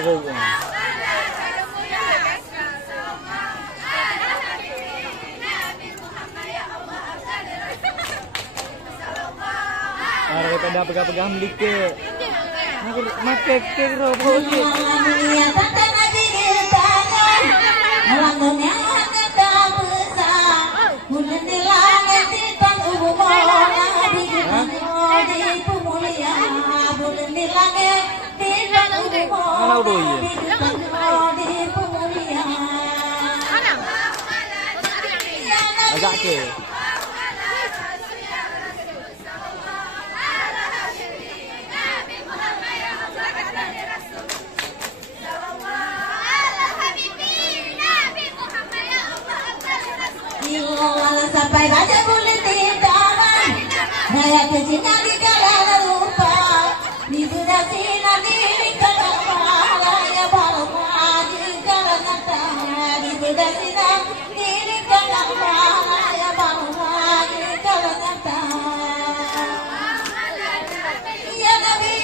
meruk. Daripada pegang-pegang melika. Makan ke robo ni. Mana udah ya? Agak ke? Sampai raja kulit hitam, raya kecilnya di jalan lupa, di sudah sinar di kanan raya baru di jalan tengah, di sudah sinar di kanan raya baru di jalan tengah. Ya Nabi.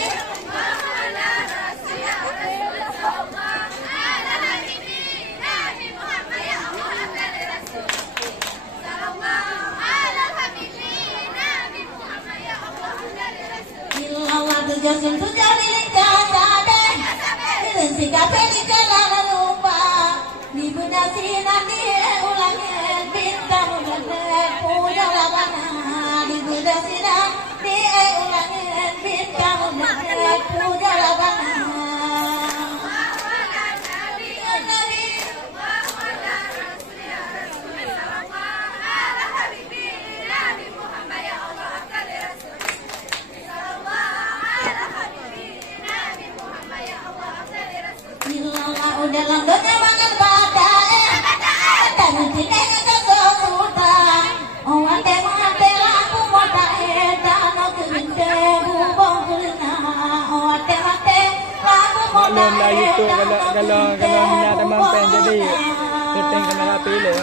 Jasin tu jadi kata deh, sikap ini jangan lupa. Di benak nanti ulangi bintang ulang punya lagana. Di benak nanti ulangi bintang ulang punya lagana. Dalam dunia makan badai, dan tidak ada kesulitan. Orang teh laku modal dan aku binte bubong kulina. Orang teh laku modal. Belum lah itu kalau minat teman pen jadi setting kena rapi le.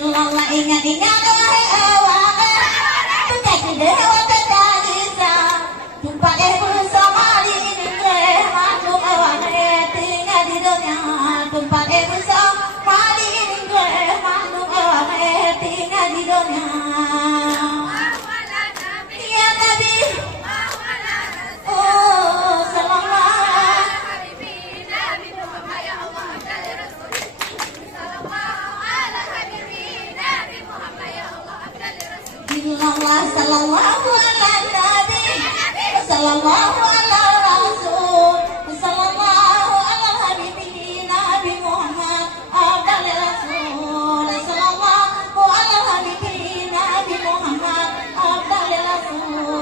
Allah ingat-ingat awak, terjadi dewa terjadi jumpa bersama di ini makhluk awak tinggal di dunia. Jumpa bersama di ini makhluk awak tinggal di dunia. Ya Nabi, oh selamat. Allah sallallahu alaihi nabi sallallahu alaihi rasul sallallahu alaihi habibi nabi Muhammad abdul rasul sallallahu alaihi habibi nabi Muhammad abdul rasul.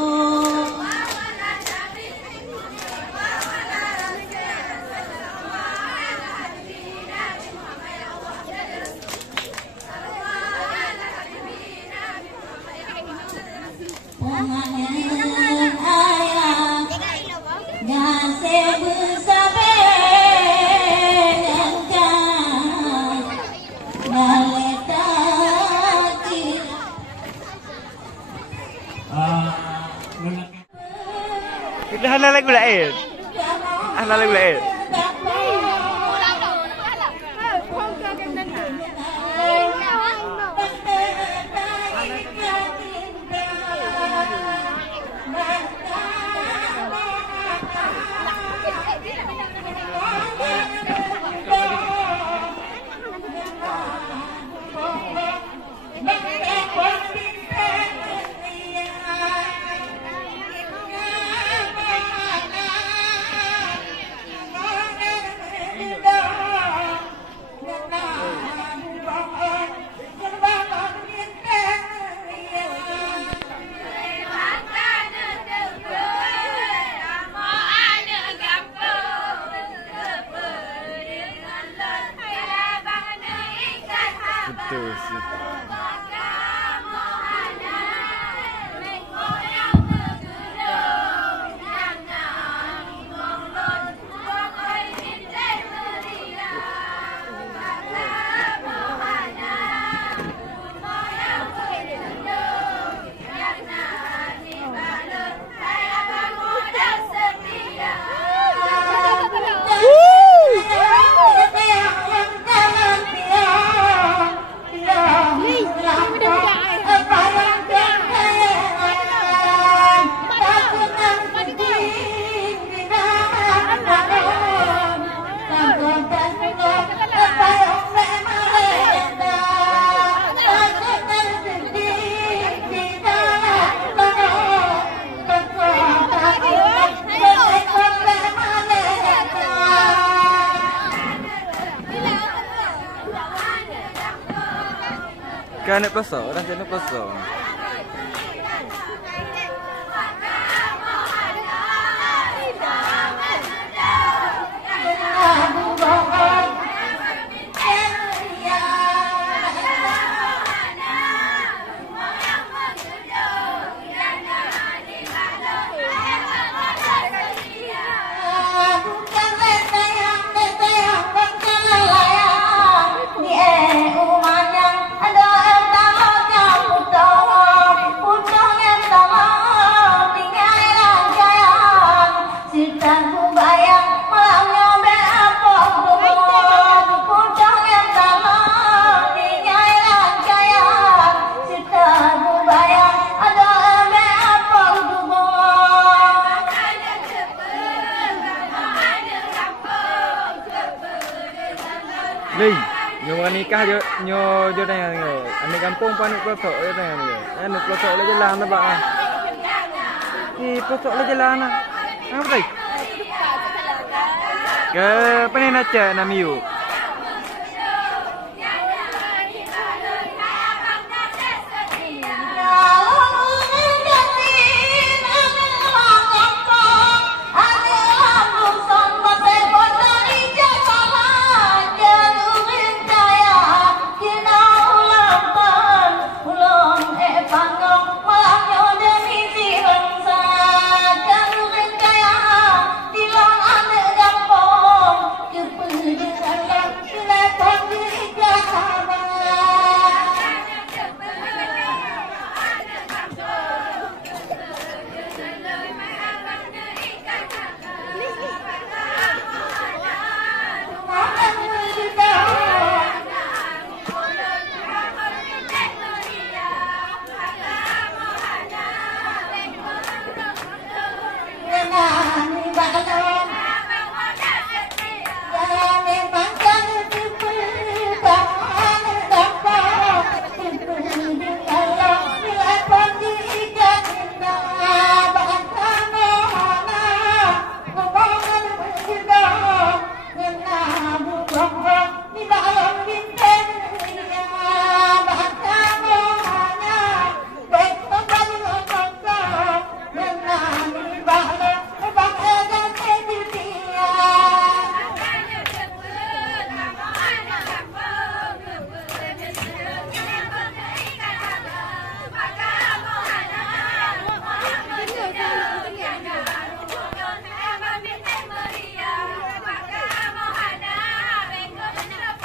Kita halal lagu lain. Halal lagu lain. Kan nak pasal, rasa nak pasal. Nih, nyo nikah nyo dengan ni. Ane kampung pun nak pelosok dengan ni. Ane pelosok le jalan dah bah. Pelosok le jalan ah. Apa tadi? Ke pani nak cak nak miu.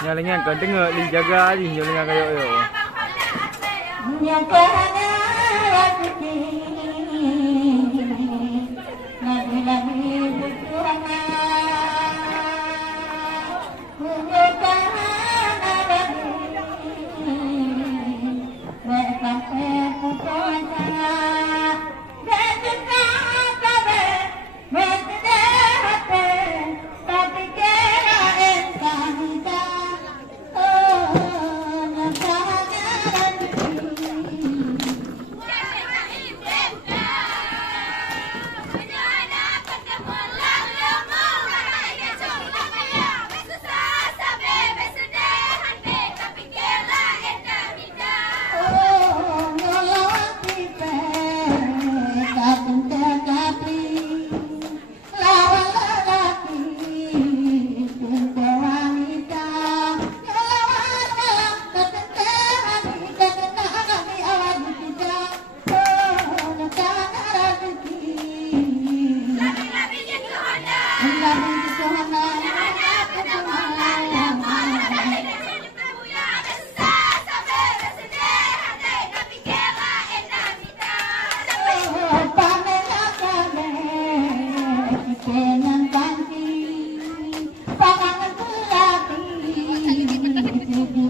Nhà lengan kan dengar li jaga ali nyo lengan kayo yo. Yang kana rezeki. Lagi butuhana. Yang kana rezeki. Mereka putusana.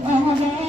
Oh,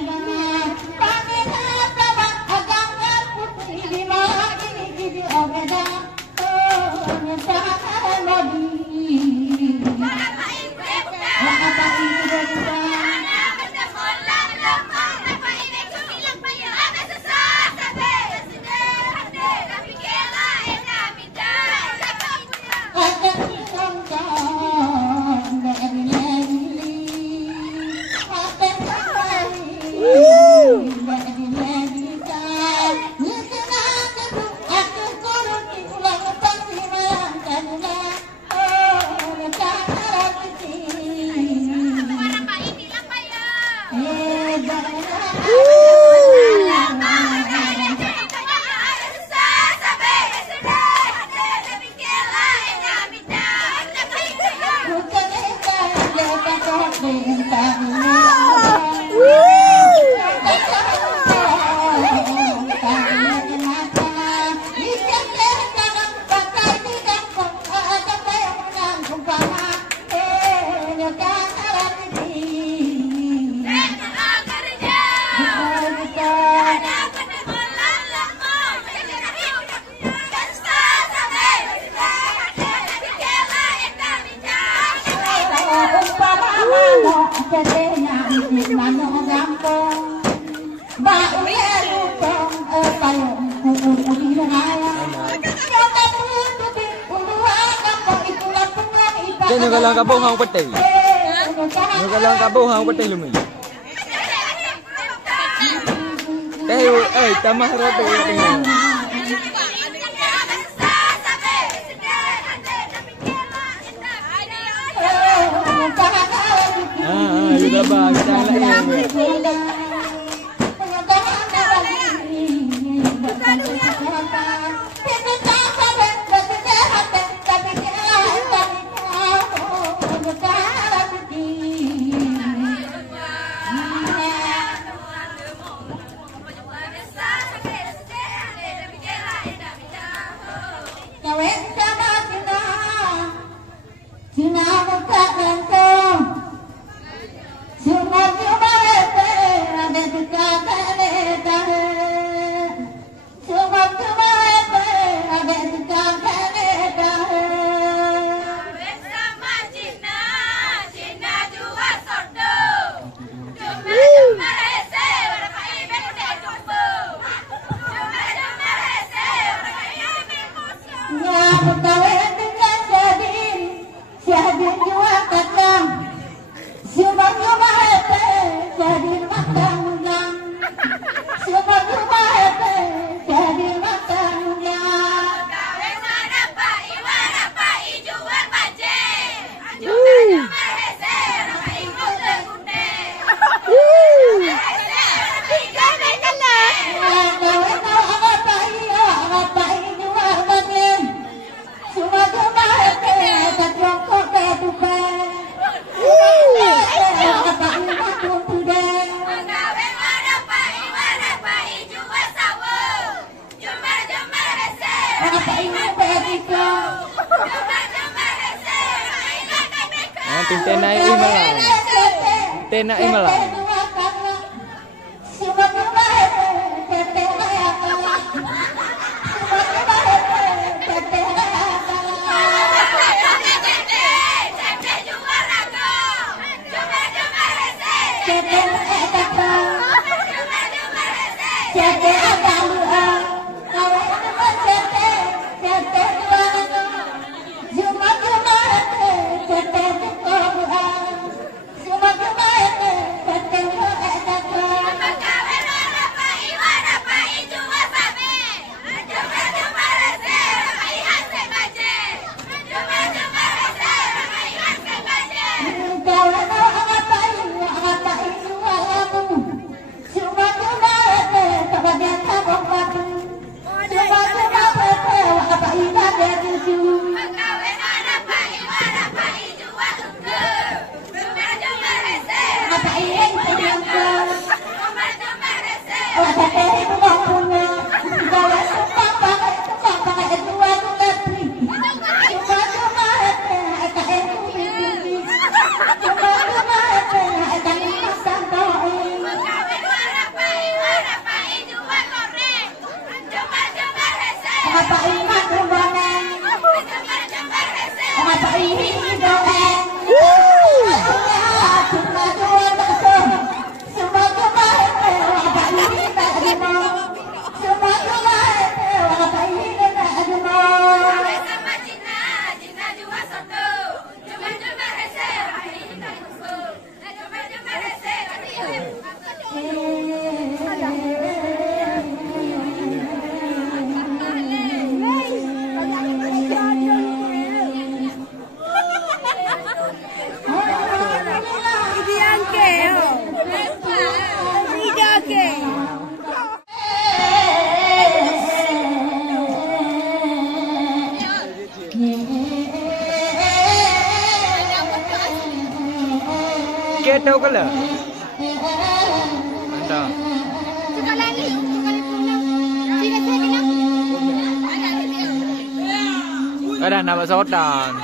Cái nyo lang kabuh hang peti. Nyo lang kabuh hang peti lumi. Tamah roti dengan. Kita bang, kita lagi. Tena imalang. Tena imalang. dia tahu ke lah? Entah. Ada nama sodan.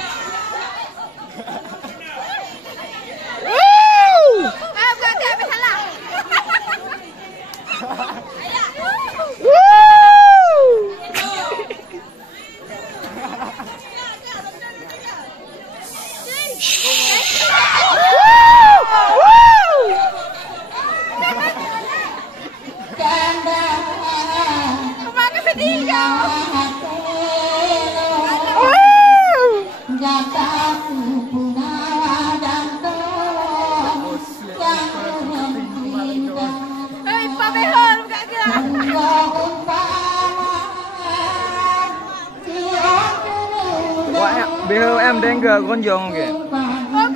Behel em đến gần con giòn kìa.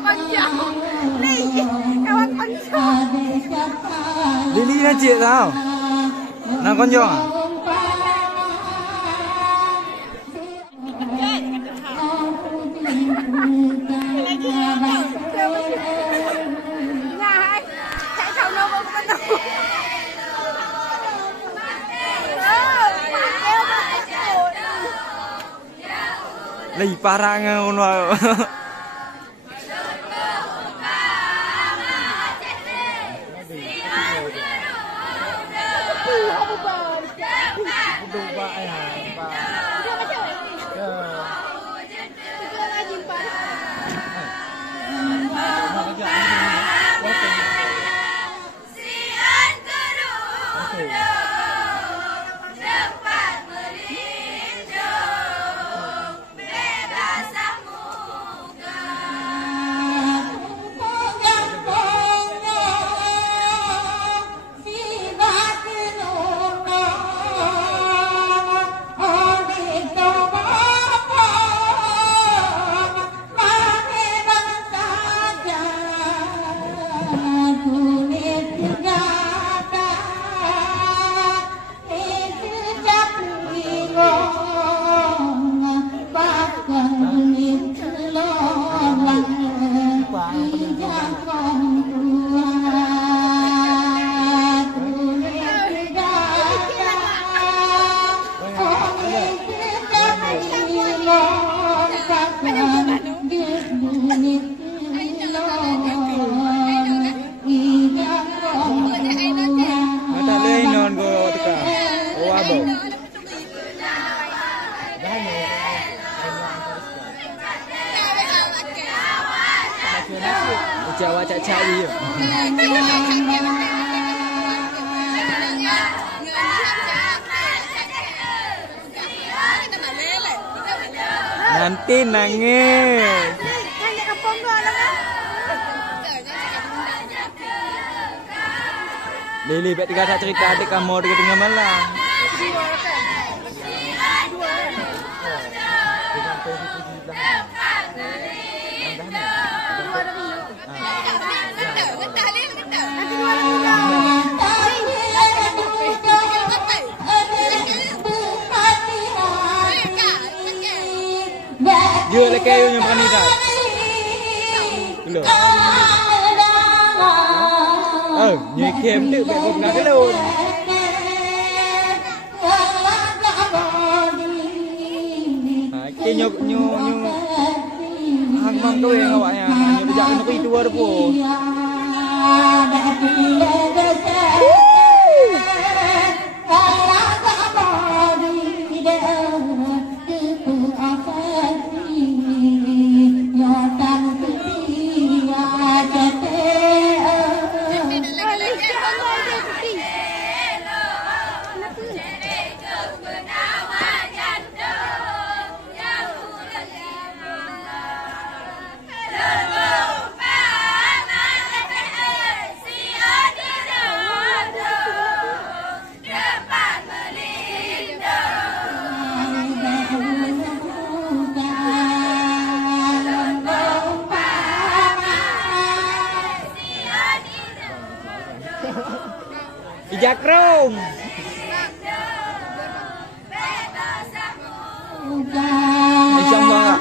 Con giòn. Ly, kawan con giòn. Lily nó chị sao? Là con giòn à? Lagi parah ngon wae. Jawa caca iya. Nanti nangis. Lili bet tiga cerita adik kamu di tengah malam. Dưa lấy keo nhưng mà đi rồi. Như kem tự bị bụng cái đâu. Cái nhục hàng măng tôi các bạn à, nhục dạo nó đi tua đó bộ. Jakrom. Insya Allah.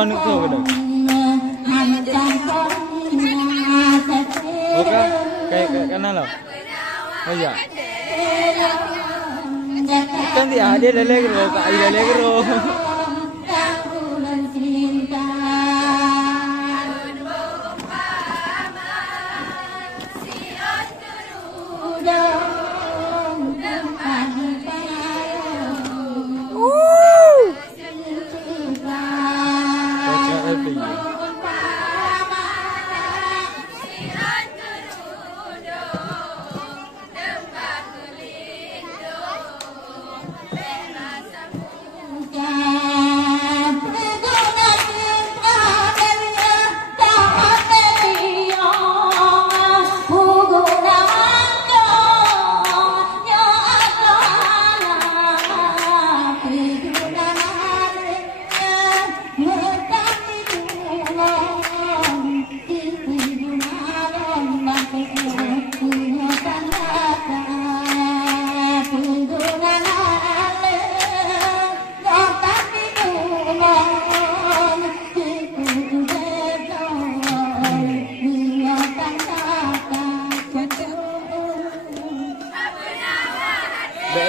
Mana tu pada? Oke, kayak kanan lah. Oh ya. Kan dia ada lagi roh, ada lagi roh.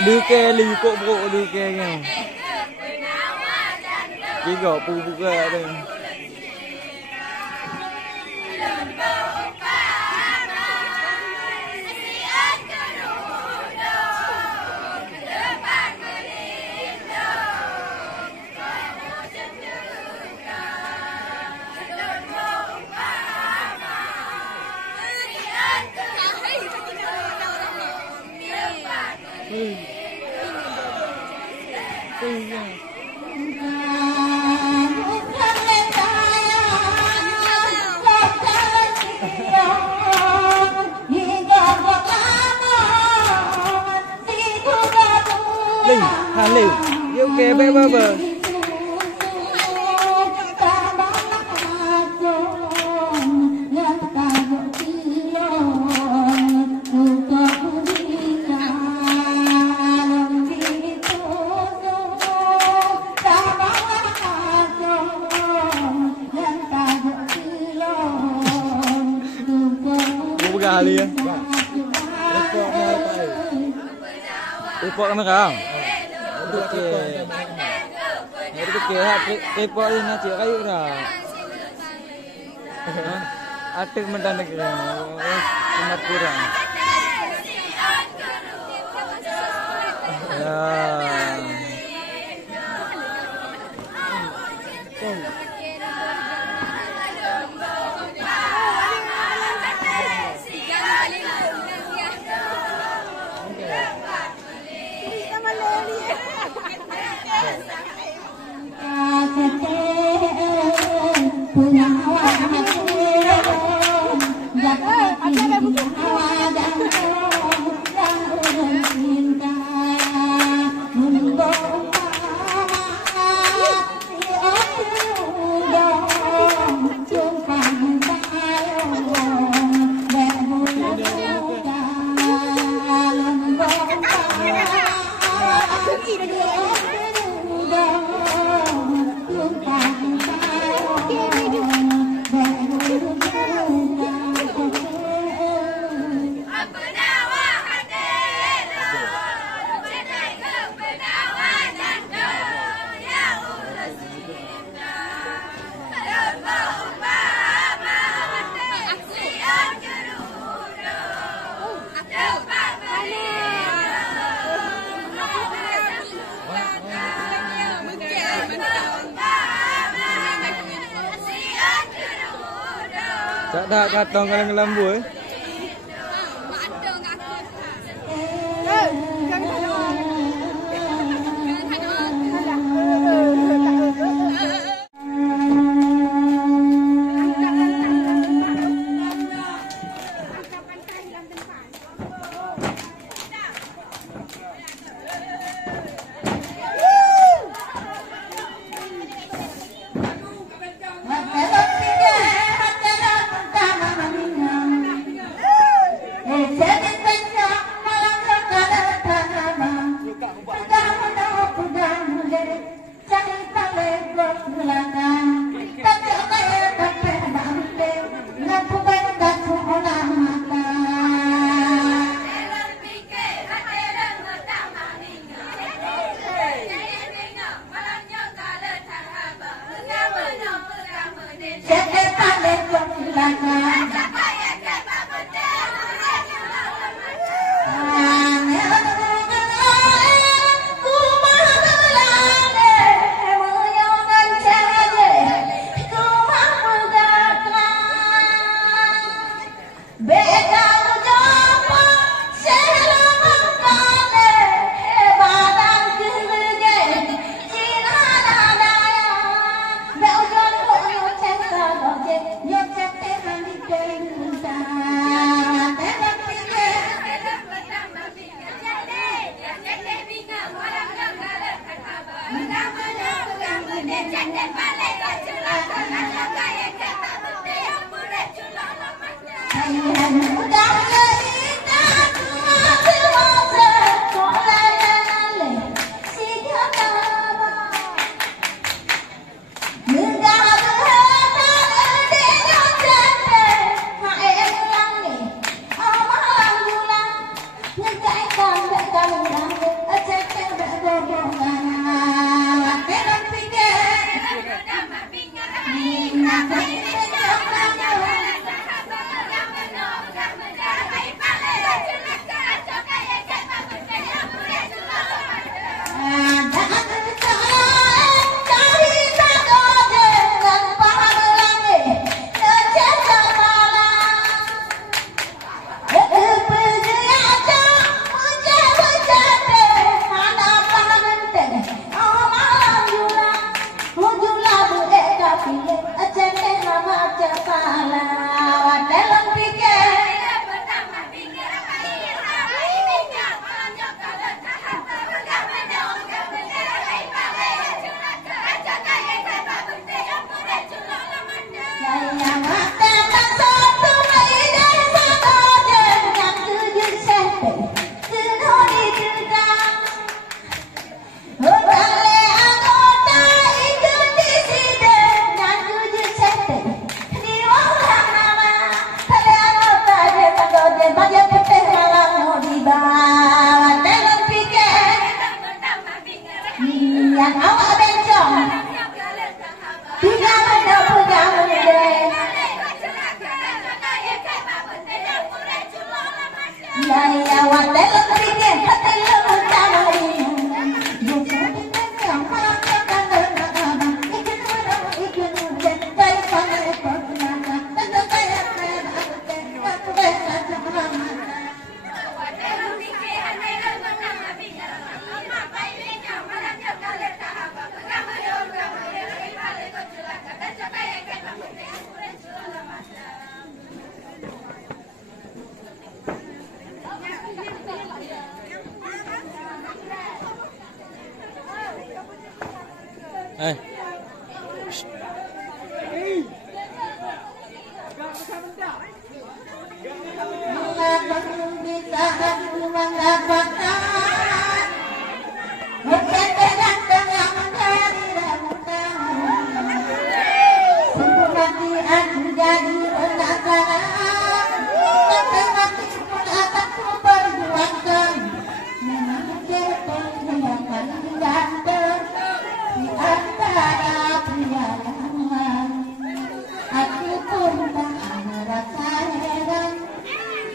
Đưa ke lì cộ bộ đưa ke nghe cái gõ pu pu ke đây Linh, Hàn Linh, yêu kê bé bơ bơ. Kali ya. Report mana kau? Oke. Jadi report ini nanti kayu dah. Atik mendadak cuma kurang. Ya. Tak datang kalau lambu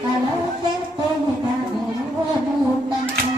Kalau tempo kita berbuat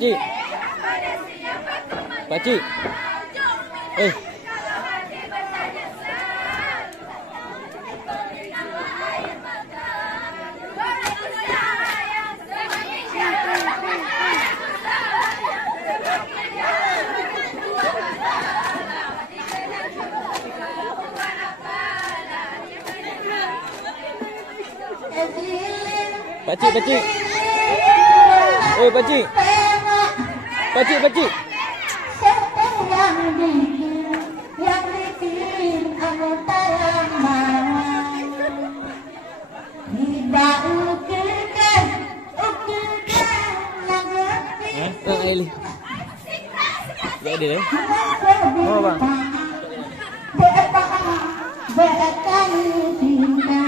Pakcik. Pakcik. Eh. Pakcik, pakcik. Eh, pakcik. Pakcik, pakcik. yang bikin anu tarang tiba ukekan yang ngerti Eli. Gak ada deh. Mau bang? Bekan cinta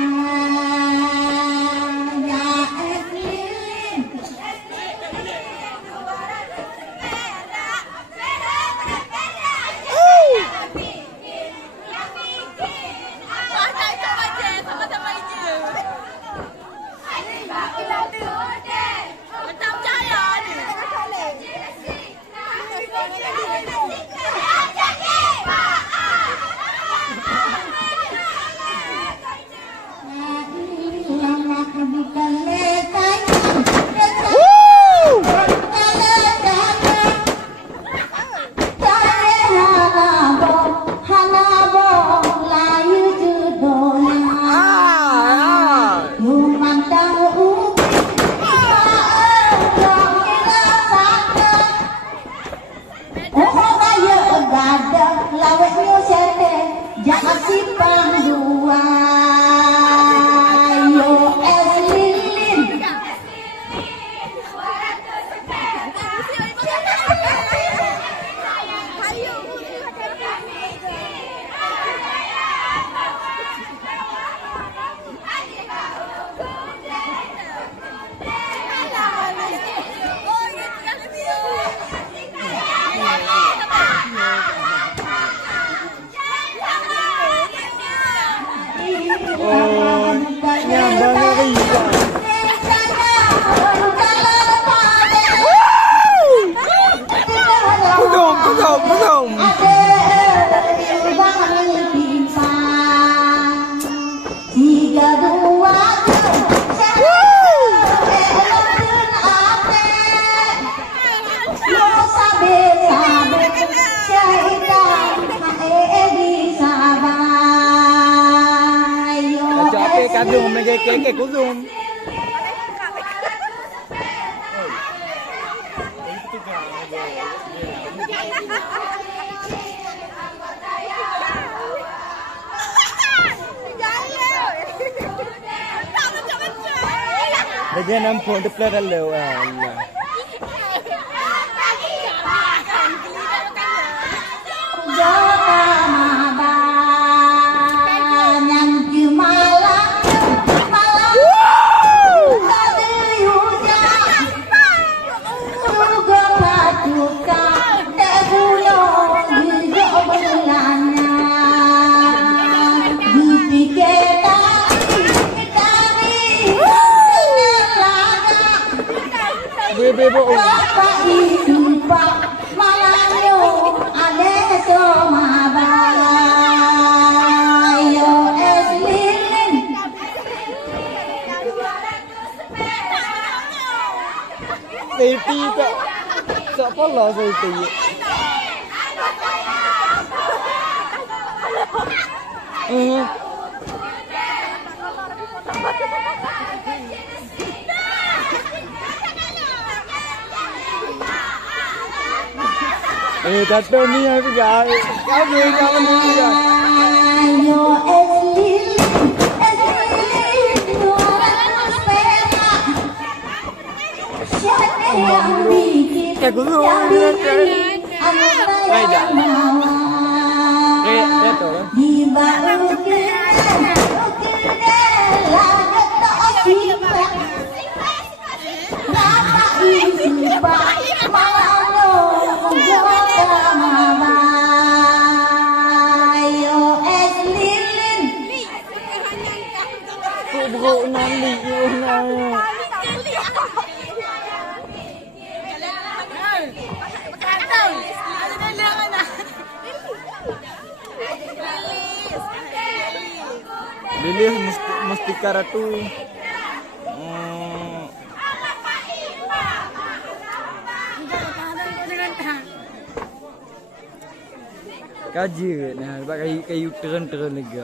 ya Evelyn jangan simpang dua yo Evelyn Oh, nyambang lagi. Kudung. Tiga dua Kadung mấy cái của Dung. Dia nampak depan dalam Allah. Bebo. Safety tak. Siapa lah safety? Tato ni aku gak. Kamu ni gak. Ayo Evelyn, siapa yang bikin di bawah Lilis mustika ratu. Kaji nah, kayu turun lagi.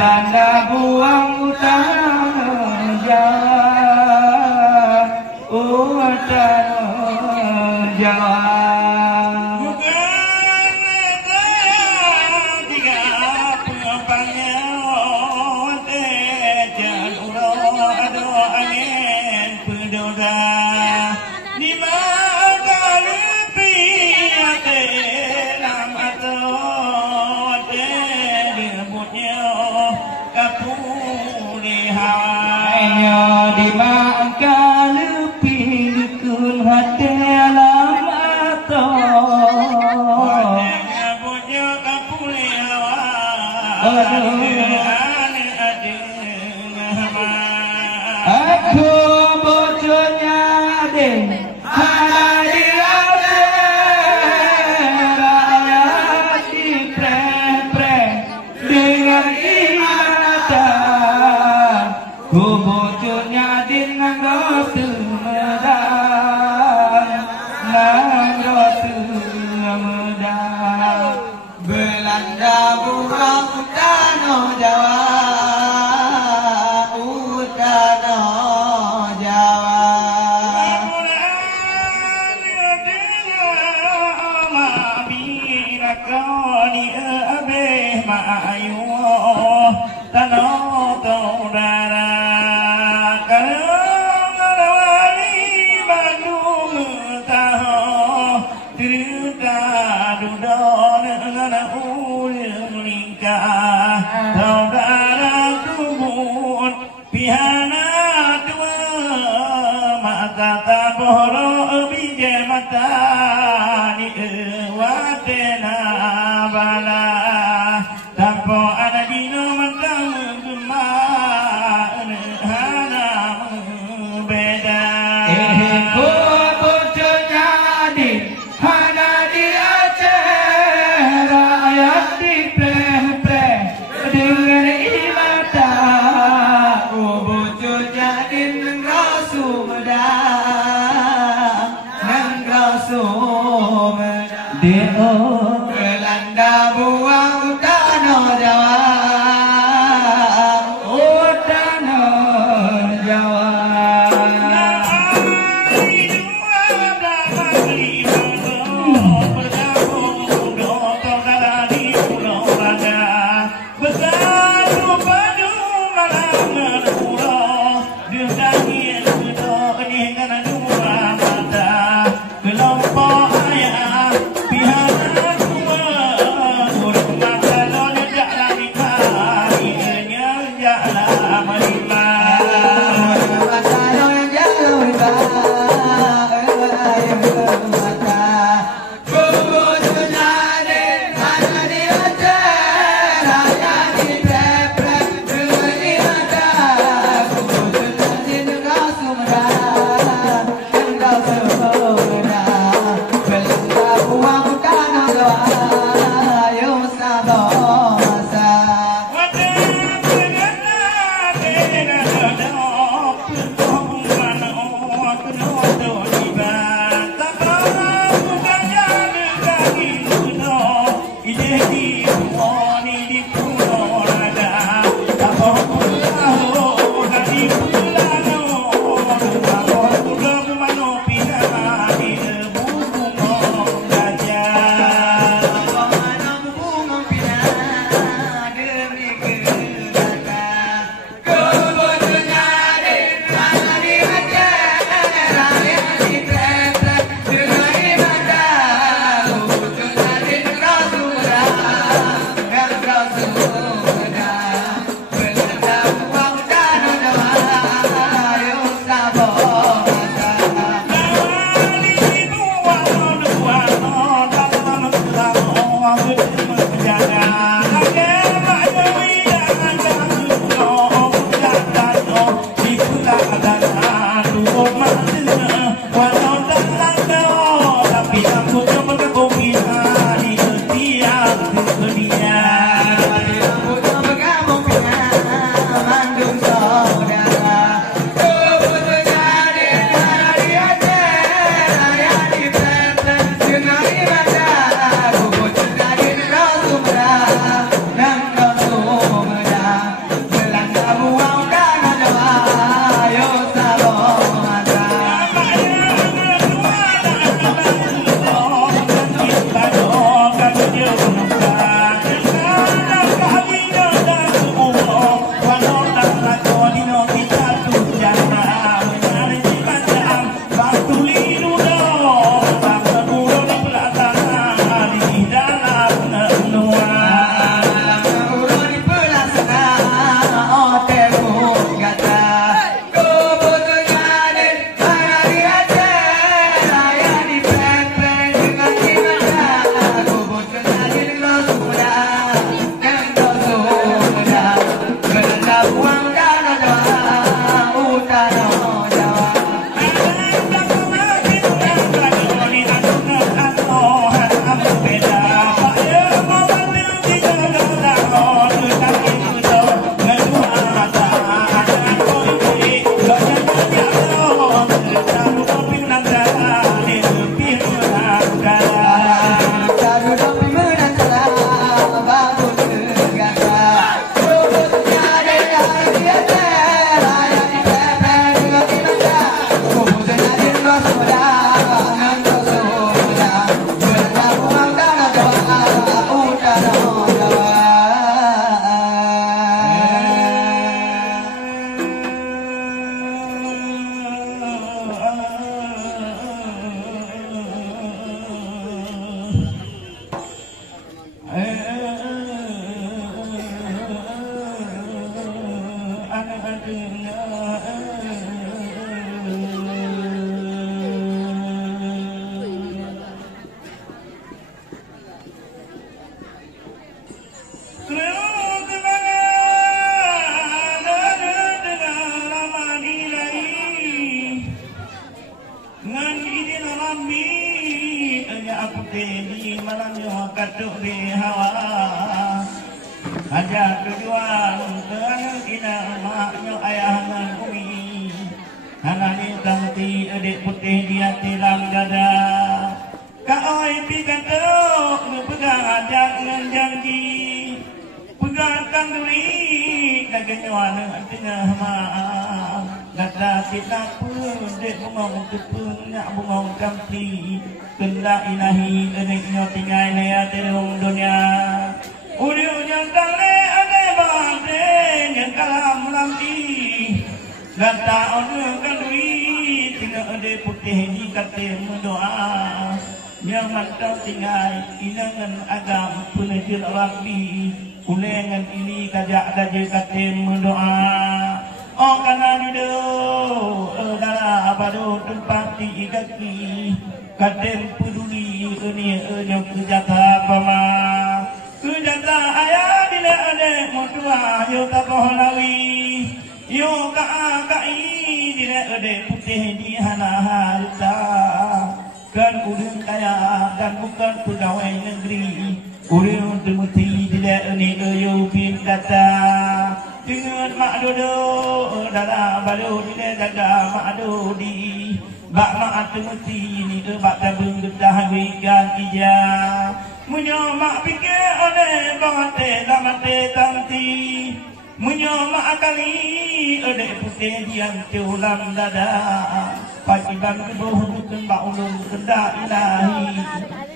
Belanda buang utara Jawa, utara Jawa. Di mangka lebih dukun hati alam atau punya kapuli aku bocornya deh Belanda buang utara Jawa, utara Jawa. Kata bohro bijak mata di watena bala tanpa ada dino mentang gemar hana beda. Ko bocornya di hana di Aceh rakyat di pleh-pleh dengan imata. Ko bocornya di Belanda buang utara Jawa, utara Jawa. lebih hawa Hajat tujuan kerana kina maknya ayah dan umi Hanani tanti adik putih dia tilam dada Kaoi pikan teruk pegang ajak dengan janji Pegangkan duri Kaganyuan tengah maaf Kata kita pun dek bungong tepung nak bungong kampi Kenda ilahi adiknya tinggal naya terung dunia Uriu yang tale ade bade yang kalam lampi Kata orang kandui tinggal ade putih di kata mendoa Yang mantau tinggal inangan agam penajil wakbi Ulengan ini kajak-kajak kata mendoa Oh kanan itu darah padu tempat di kaki kadem peduli ini yang kejata pama kejata ayah bila ada mutua yo tak poholawi yo kai bila ada putih di hana harta kan udun kaya dan bukan pegawai negeri udun temuti bila ini yo bin kata dengan mak dodo dalam baru di daga mak dodi bak mak temuti ni bak tabung gedah wigan ija munyo mak pikir ode bangate lamate tanti munyo mak kali ode putih diam culam dada pagi bang kebuh bukan bak ulung kenda ilahi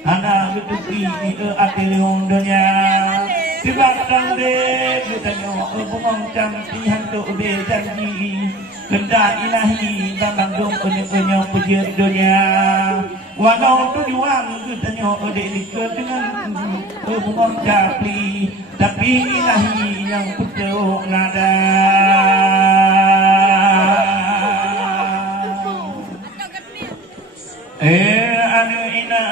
anak getupi ni akhirung dunia Sebab tangde Kutanya bungong cantik hantu udah janji Kenda ilahi Dalam dong penyok pejir dunia Walau tujuan Kutanya udah diket dengan bungong cantik Tapi ilahi yang putus nada Anu ina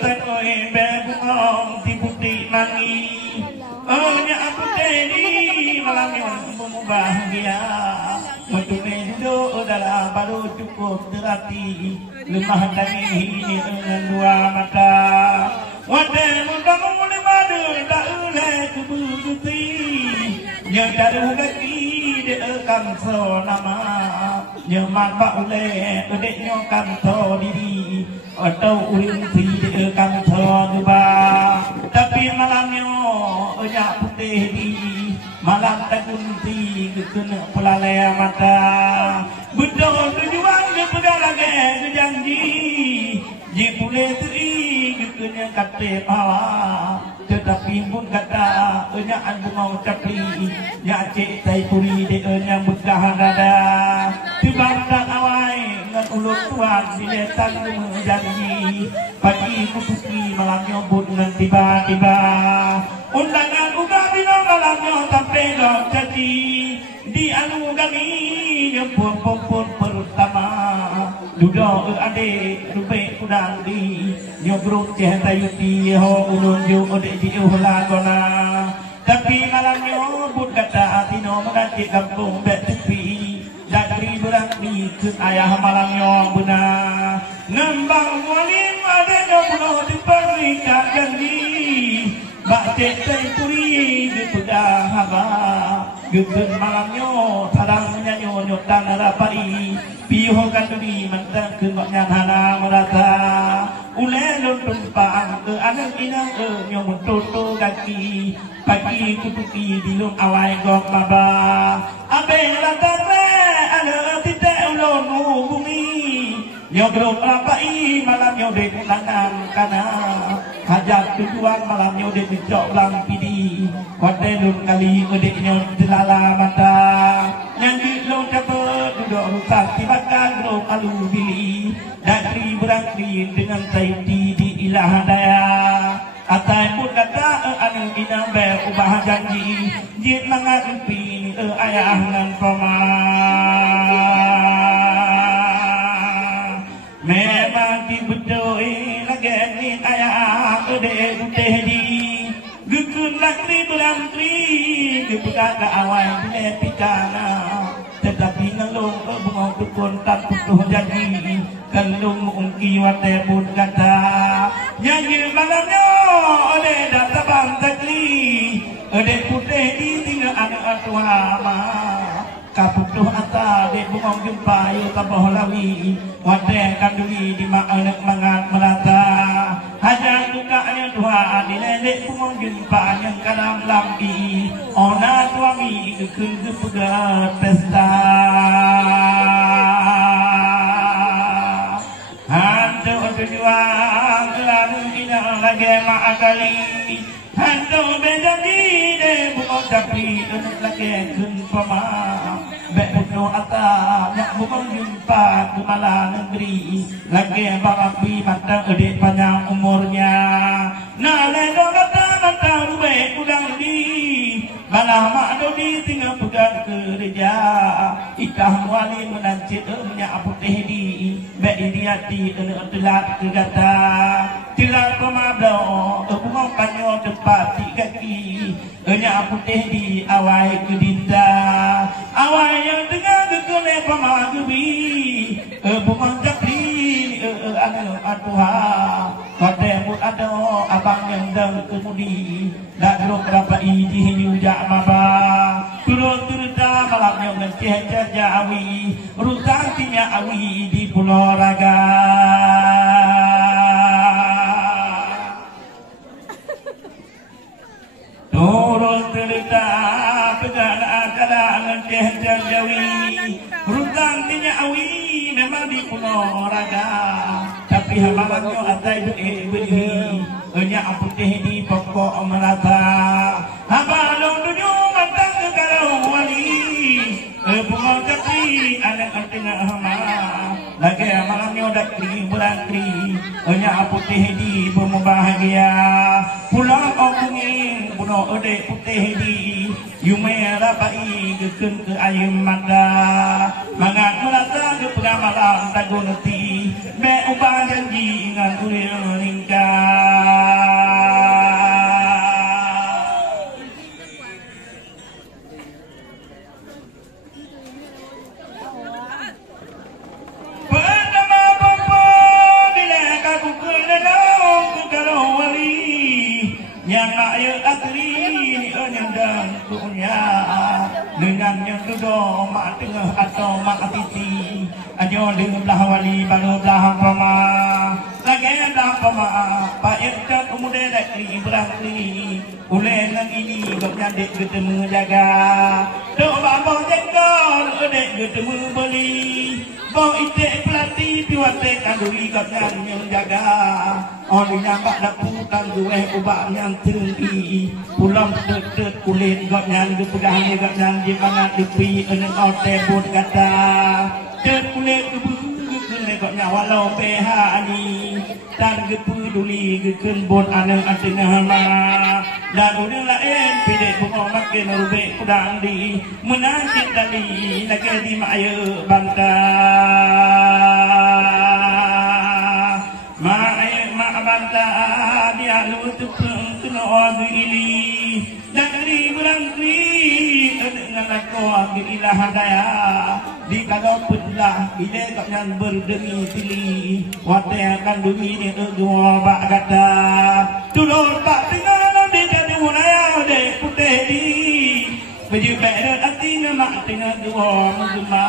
Takoi bebungong Tiputik mangi Nya aku tadi malam yang bahagia Mentume duduk dalam baru cukup terhati Lemah daging ini dengan dua mata Wadai mudamu mulai madu tak ulai kebututi Yang daru kaki dia kamso nama Yang mampak ulai adiknya kamso diri Atau urin si dia kamso dubah Tapi malamnya Nya putih di malam takunti kena pelalai mata betul tujuan ke pegalage ke janji je boleh teri kena kata bawa tetapi pun kata nya aku mau tapi nya cek tai puri de nya begah dada tibang tak awai ngan ulut tuan siletan janji pagi kutuki malamnya bud ngan tiba-tiba undangan uga bila malamnya sampai dok jadi di anu kami yang pun pertama duduk adik rubek kudang di nyogrok cehta yuti ho ulun ju odek di uhlagona tapi malamnya bud kata atino mengaji kampung bet tepi dari berani ke ayah malamnya benar nembang mualim ada yang penuh diperikat janji Bak cek puri di pedah haba Gegen malamnya Sarang menyanyo nyotan rapai Piho kanduni mentang kebaknya hana merata Ule lon tumpang ke anak inang nyong toto kaki Pagi kutuki di lung awai gok baba Abe latar ada titik ulun bumi Nyogrok rapai malam nyodek ulangan kana Hajat tujuan malam nyodek dicok lang pidi Wadai lun kali ngedek nyod delala mata Yang di lung cepet duduk rusak tibakan lung alu bili Dari berangkri dengan saiti di ilah daya Atai pun kata anu inang berubah janji Jit langat upin ayah nan pama Memang dibedoi lagi ni ayah ode putih di Gekun lakri berantri Gebuka ke awal bila pikana Tetapi ngalung bunga tukun tak putuh jadi kalung ungki wate pun kata nyanyi malamnya oleh data bang takli ode putih di tinggal anak tuama kaputuh ata de bunga jumpa yu tabah lawi wate kandui di anak mangat melata hajat dukanya Tuhan di lelek bunga jumpa yang kadang lampi ona suami kekun kepegat pesta hantu berjuang kerana tidak lagi ma'akali hantu menjadi de bunga tapi anak lagi kun pama bek putuh ata nak bunga jumpa ke malah negeri lagi barapi matang adik panjang umurnya nah ledo mata rubek udang di malah mak dodi tinggal pegang kerja ikah muali menancit nya putih di bek diati telat kegata tilang pemado bunga panyo tempat kaki nya putih di awai kedinta awai yang tengah gekele pemagebi bunga capri atuha kate pun ada abang yang dah kemudi dak dro berapa iji nyujak maba turun turta malam yang ngeceh jajawi rutang tinya awi di Pulau Raga turun turta pegang akala ngeceh jajawi rutang tinya awi memang di Pulau Raga tapi malamnya atai beri enya putih di pokok melata habalong dunia matang kalau wali bunga kaki anak tengah hama lagi malamnya dakri berantri enya putih di berbahagia pulang okungin buno ode putih di yumera pai gekun ke ayam mata mangat melata ke pegang malam tagunati me ubah janji ngan uril ningkah pertama papa bila kaku keledong ke kalau wali yang ayo atri yang dan punya dengan yang kedua mak tengah atau mak titi ajo dengan belah wali baru belah pama lagi belah pama paet kat umude dakri berangli uleh nang ini gapnya dek ketemu jaga dok babo jengkol dek ketemu beli bau itek pelati piwate kandui gapnya yang jaga on nyambak dapur tanggueh ubak yang tinggi pulang tet kulit gapnya dipegang gapnya di mana dipi enek ote bot kata tet kulit kebu gapnya walau PH ni dan gepeduli gekun bot aneng atengah ma dan udah lain pidek bunga makin rubek kudang di menangkit tali lagi di maya bantah mak bantah dia lutuk kena orang ini dari berangkri dengan aku ambil ilah daya di kalau pelah ini kaknya berdemi pilih wate akan demi ni dua bak kata tulur bak tinggal di jadi munaya de putih di baju badan hati nama tinggal dua menggema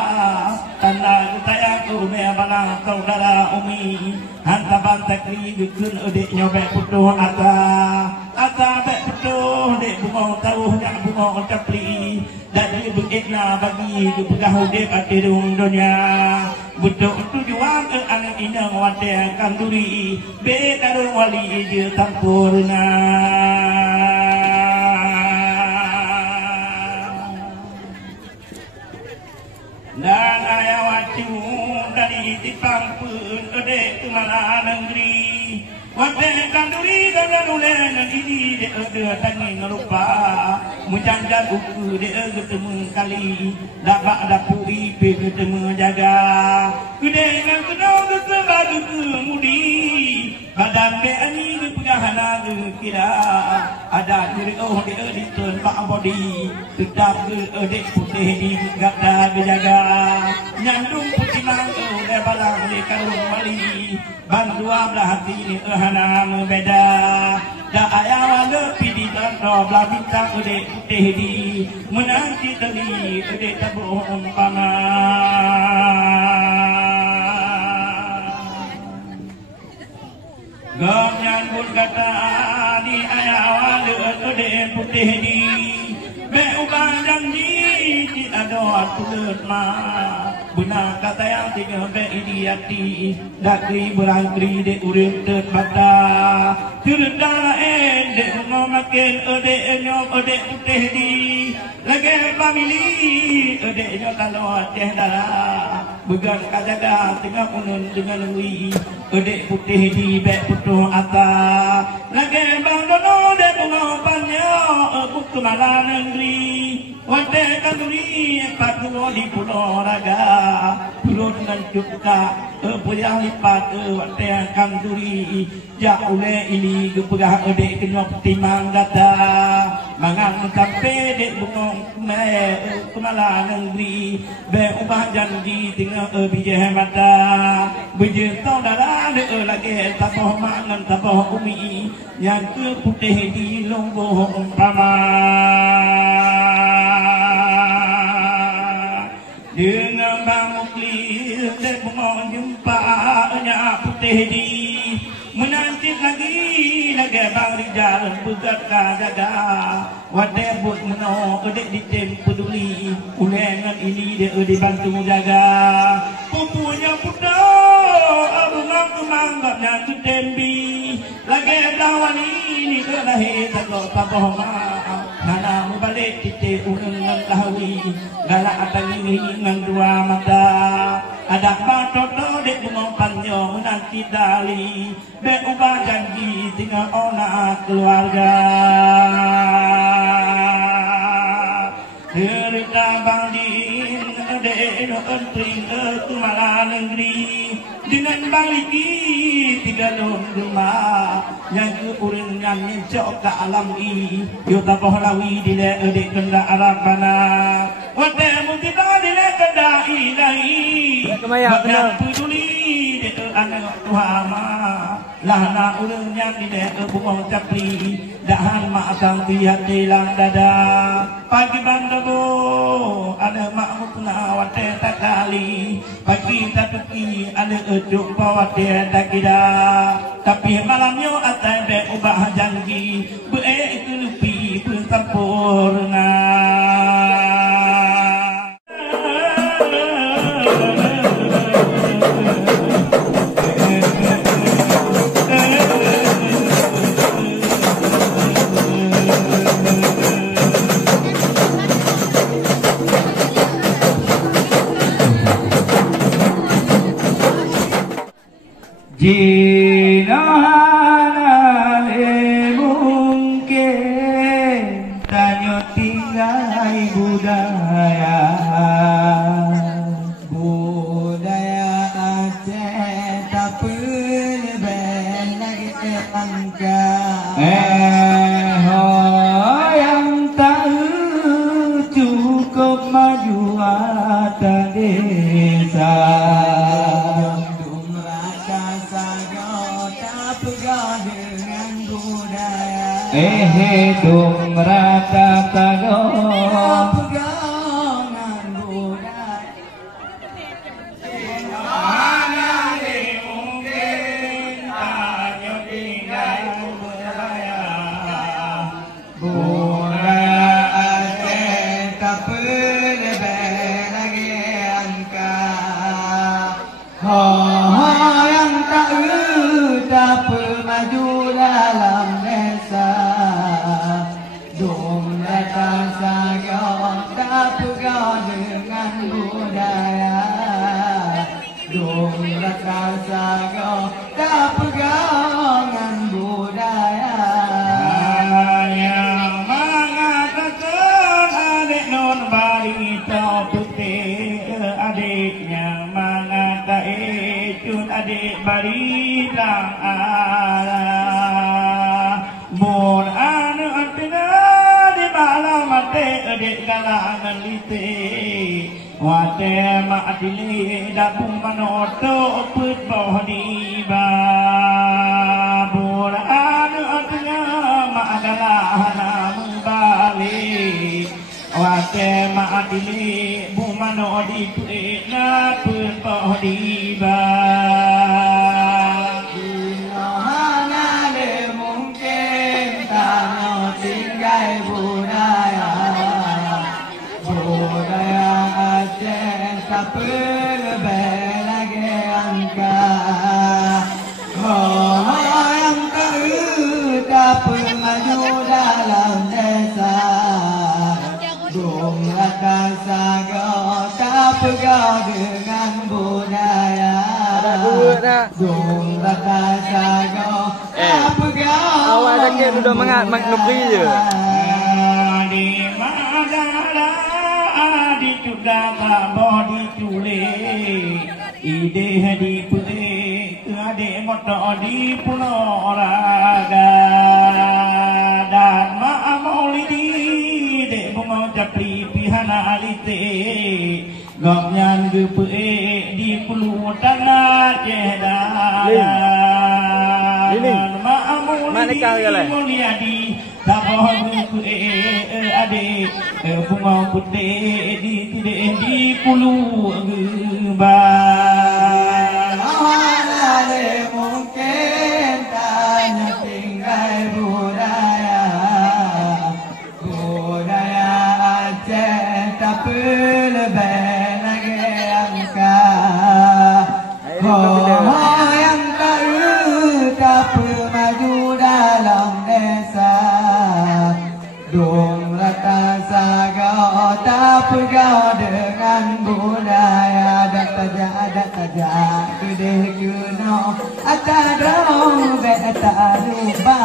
tanda saya tu me balang saudara umi hantaban takri dukun odek nyobek putuh ata bek putuh dek bunga tahu nak bunga capli dan dia berikna bagi pegah udip ati dunia butuh tujuan anak inang wate kanduri be darul wali dia tampurna dan ayah watu dari dipampun odek kemana negeri wate kanduri dan ulen ini dia tangi ngelupa mujanjan uku dia ketemu kali dapat dapuri pe ketemu jaga gede dengan kenal kesebagi kemudi badan be ani pegang hana kira ada diri di tun pak body tetap dek putih di gada berjaga nyandung putih mangko le barang le karung mali bandua belah hati ni hana membeda da ayah le pidi dan belah bintang dek putih di menanti tali dek tabuh umpama Gamyan pun kata di ayah wala ode putih di be ubah janji tidak ada tulut ma benar kata yang tiga be idiati dakri berangkri de urip terbata terdala de ngomakin ode nyok ode putih di lagi family ode nyok kalau teh darah began kajaga tengah unun dengan wi ode putih di be putuh ata lagi bang dono de pengopannya buktu malam negeri wate kanduri patuh di pulau raga pulau dengan cukka puyah lipat wate kanduri jauh le ini gepegah ode kenyop timang data mangang sampai de bungong me kemala negeri be ubah janji tinggal bijah mata bijah saudara de lagi tapoh mangan tapoh umi yang ke putih di lombo umpama dengan bang muklis de bungong jumpa nya putih di menanti lagi bang rijal begat kajaga wate but meno edek ditem peduli ulengan ini dia dibantu jaga pupunya putra abang kemanggapnya kutembi lagi dawan ini kelahi tago taboh ma nana mubalik tite ulengan tahawi galak atang ini ngan dua mata ada patoto dek bungong panyo menanti dali be ubah janji tinggal ona keluarga cerita banding dek no entring ke malah negeri dengan baliki tiga lon rumah yang ke urin yang cok ke alam i yo tapoh lawi dile dek kenda arabana wate mutiba dile kenda ilahi Kemaya kena peduli de anak tuhama lahna urangnya di de bungong capri dahan mak sang tihat dilang dada pagi bandabo ada mak mutna wate takali pagi tatuki ada ejuk pawate takida tapi malamnya atai be ubah janji be kelupi pun sempurna Jina le mungkin tanyo tinggal budaya Aceh tak perlu lagi angka yang tak cukup maju atas desa dong rata tago pegangan budaya mana mungkin hanya tinggal budaya Aceh tak perlu lagi angka yang tak maju dalam desa dong datang saja tak pegang dengan budaya dong datang saja tak pegang dengan budaya yang mengatakan adik non balita putih adiknya mengatakan adik balita arah wate ade kalangan lite wate ma adili dapung manoto put bohdi ba buran atnya ma galahana mubali wate ma adili bumano di na put bohdi ba dengan budaya dong rata sago awak sakit duduk mengat mak negeri je di madara di cudaka bodi cule ide di pule ade moto di pulau raga dan ma maulidi de bunga japri pihana alite gapnyan gepe di pulau tanah jedah ini mana kau kala mulyadi taboh gepe ade bunga putih di pulau gebang ada mungkin tanya tinggal budaya Aceh tapi lebih yang baru tapi maju dalam desa dong rata saga tak pegau dengan budaya adat tajak gede kuno ada dong beta lupa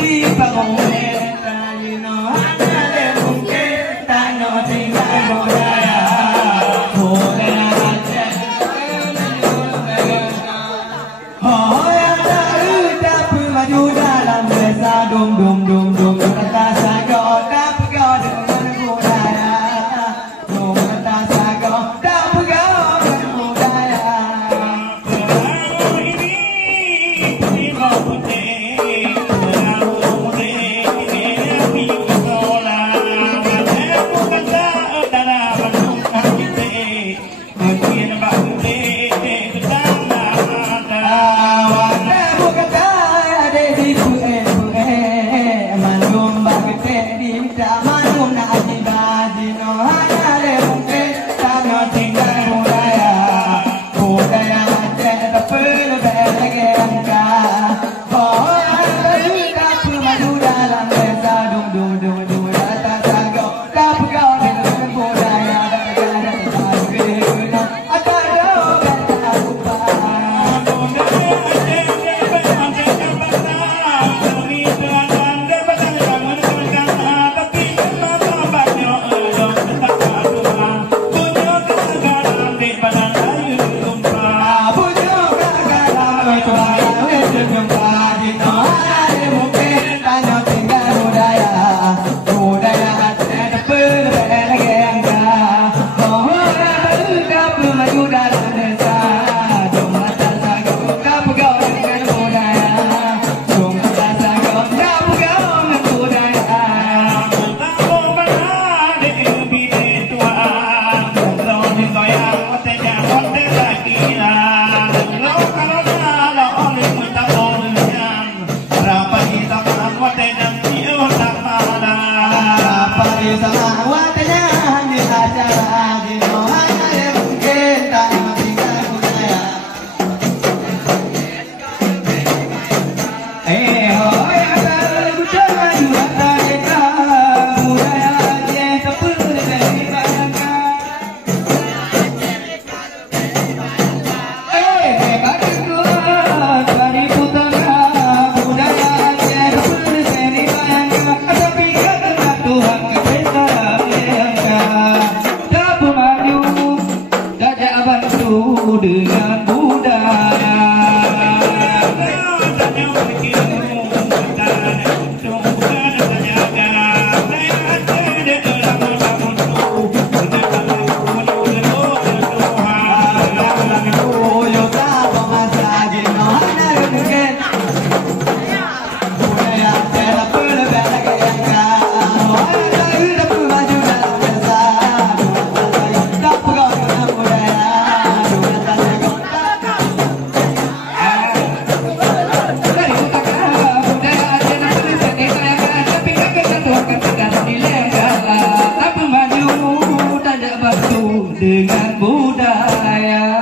di bangun dengan budaya.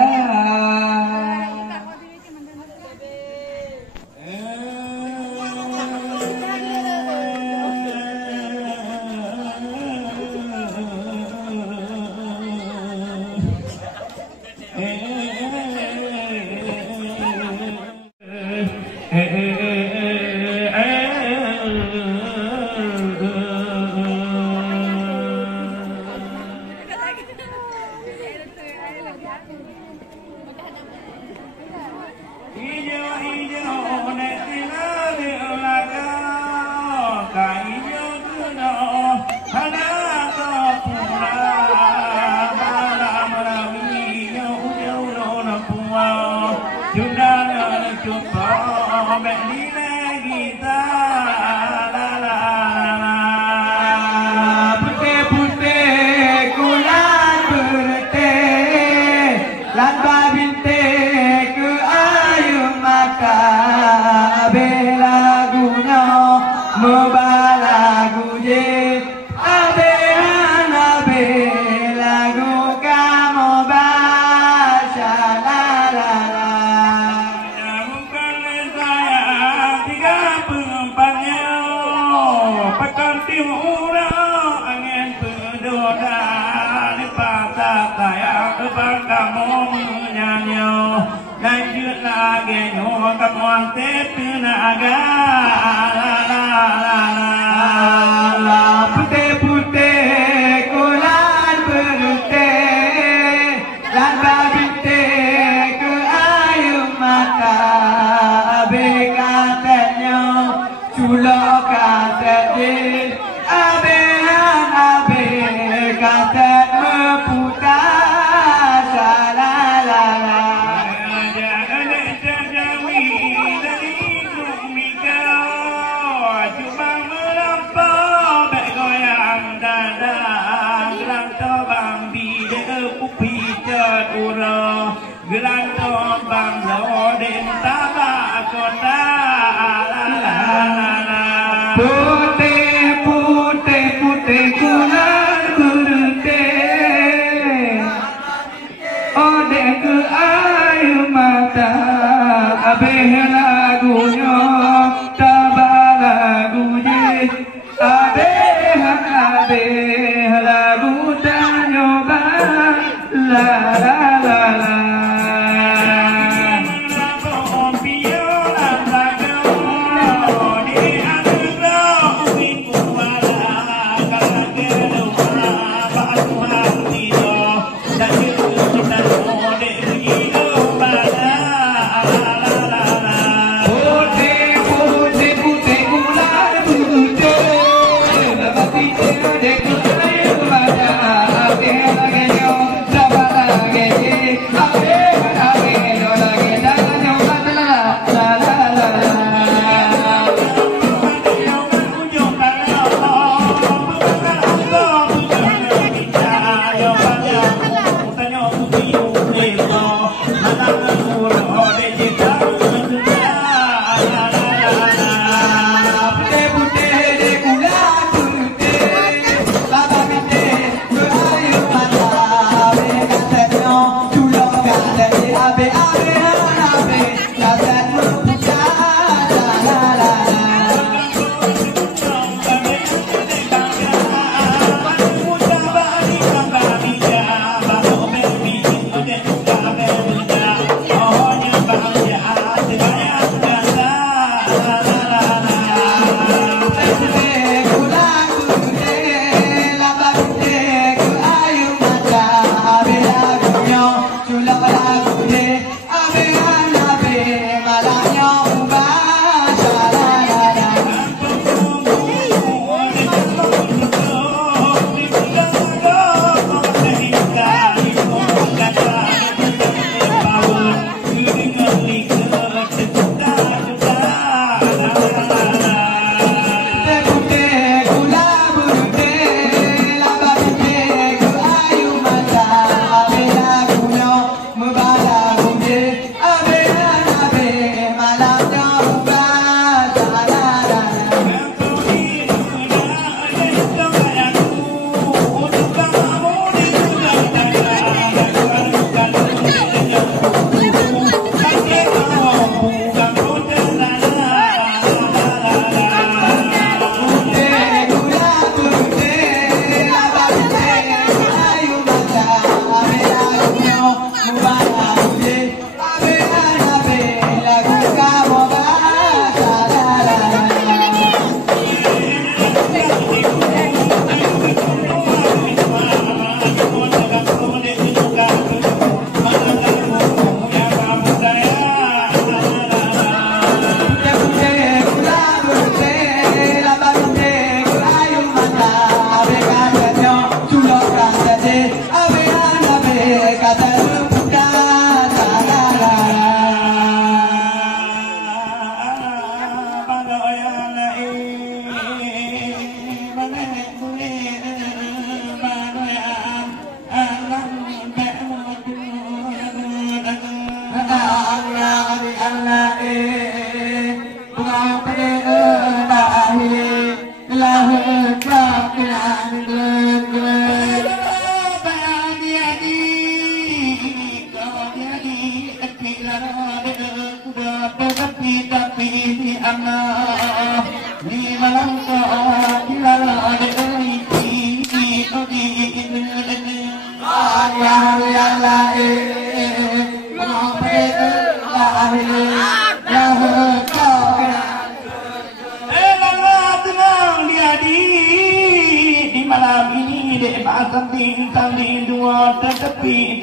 Malam ini dek pasang tali dua tetapi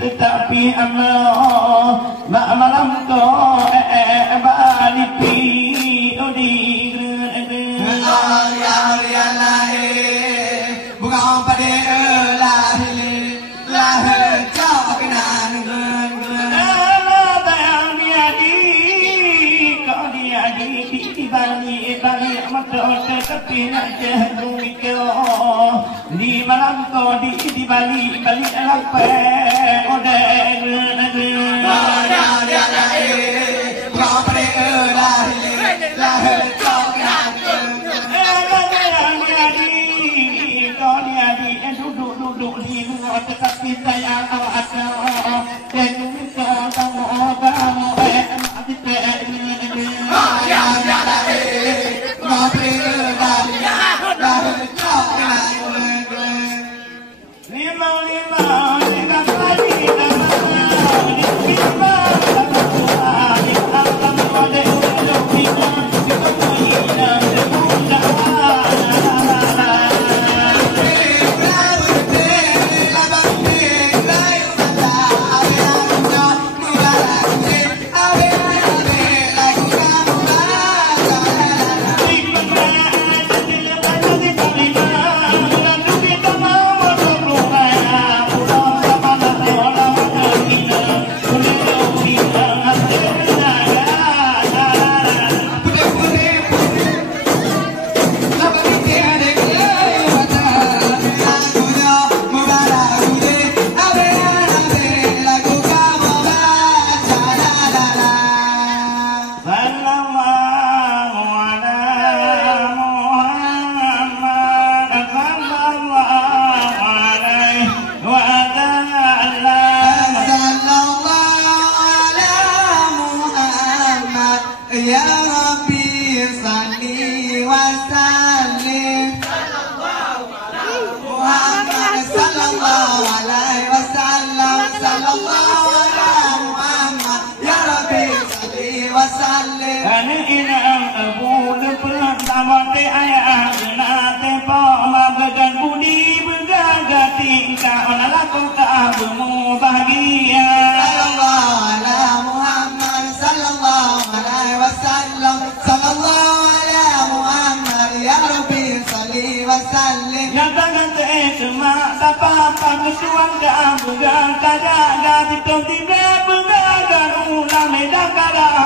Allah malam kau balik pi odi bukan pada lahir jauh kenan di balik mata tetapi nak jatuh di malam kau di balik lapai odeh duduk di luar tetapi sayang awak dan kau kamu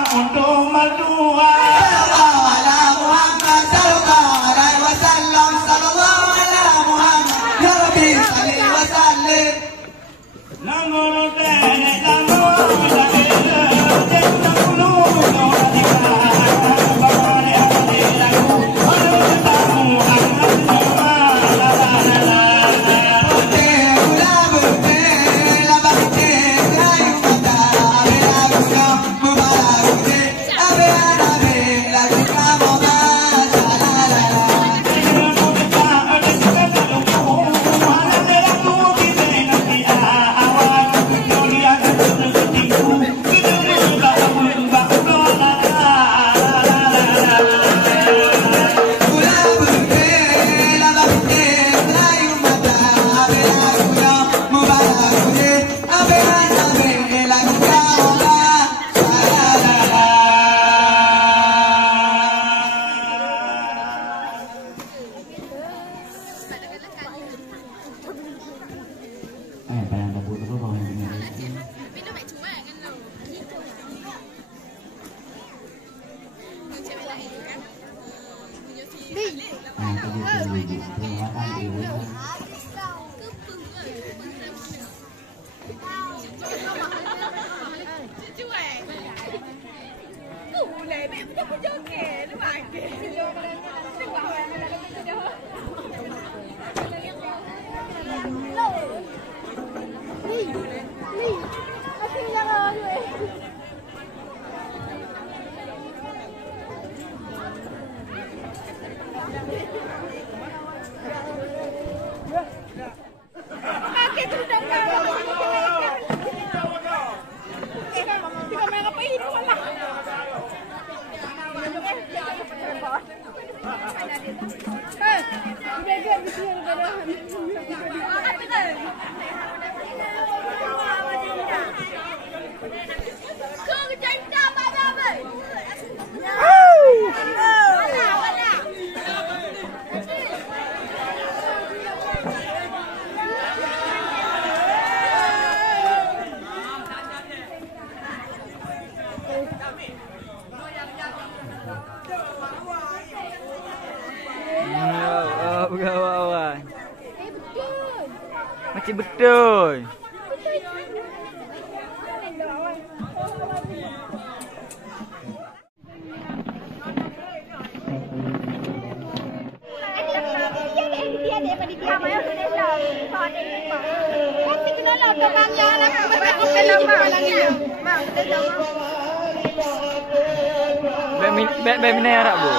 untuk merdua. Pakai tu dah Kawan. Macam betul. Bek mana Arab bu?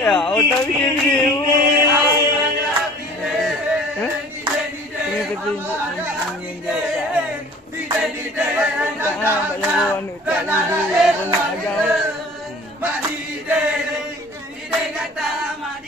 Ya, otak video. Mak di de kata mak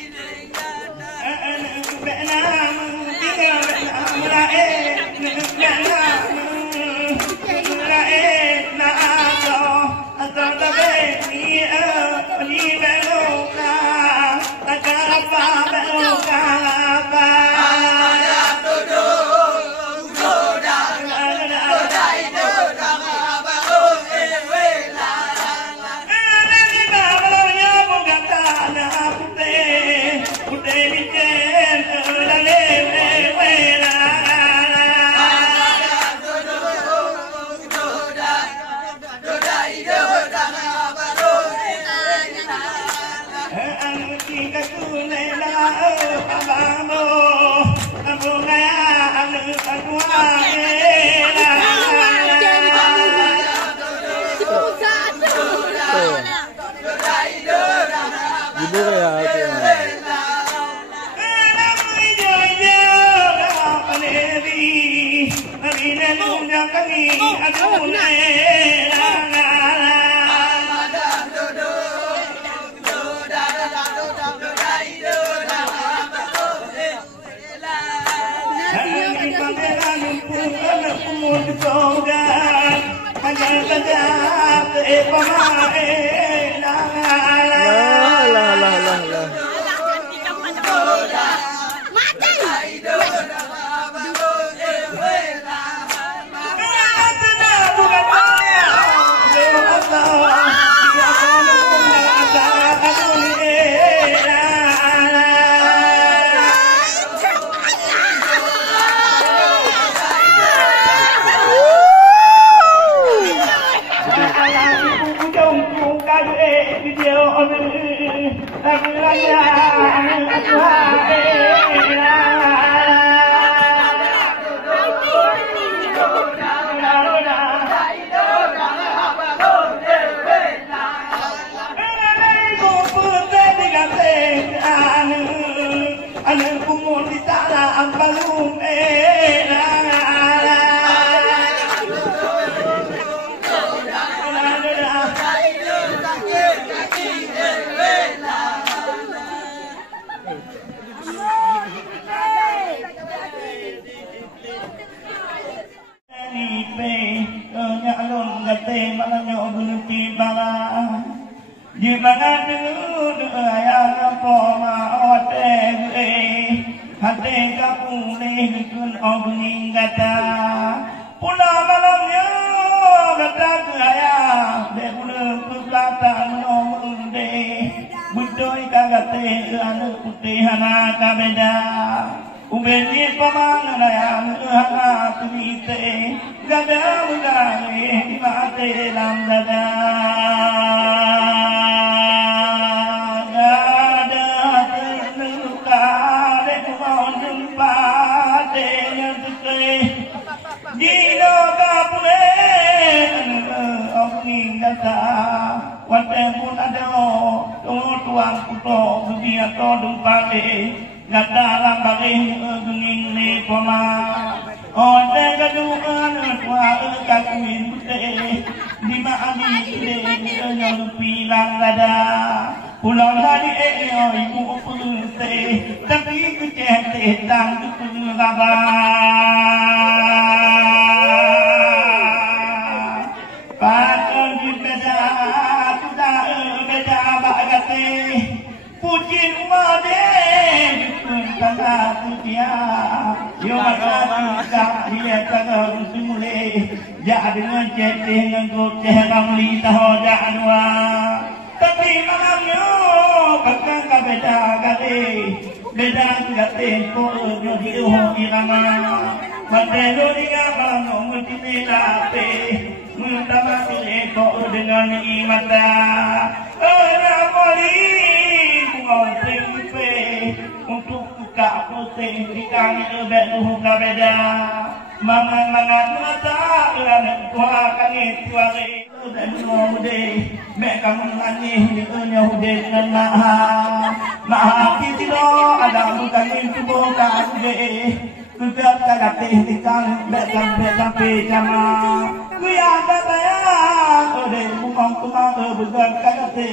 ada bayang ode bungong kumang began kagate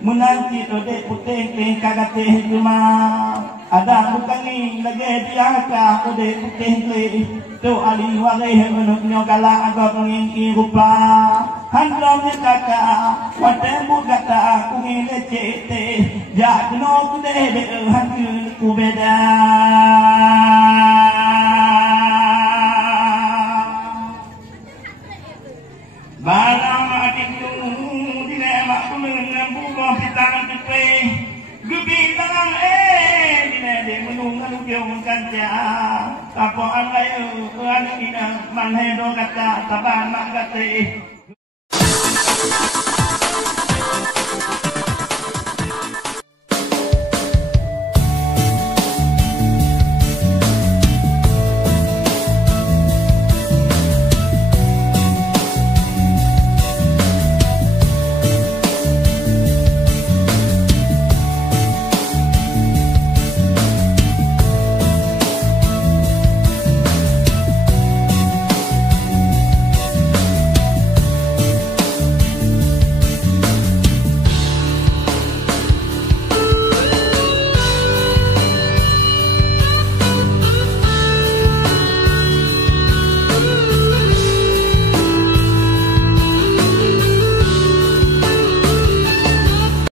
menanti ode putih kagate cuma ada bukan ni lagi diaka ode putih tu ali walai menunyo kala agak ngin rupa handram ni kaka watembu kata aku ngin cete jadno kude de hantu kubeda balang adik tu dine mak mengembu pitang tepe gubi tangan dine de menungan ubiong kanca apa angai anu ina manhedo kata taban mak kate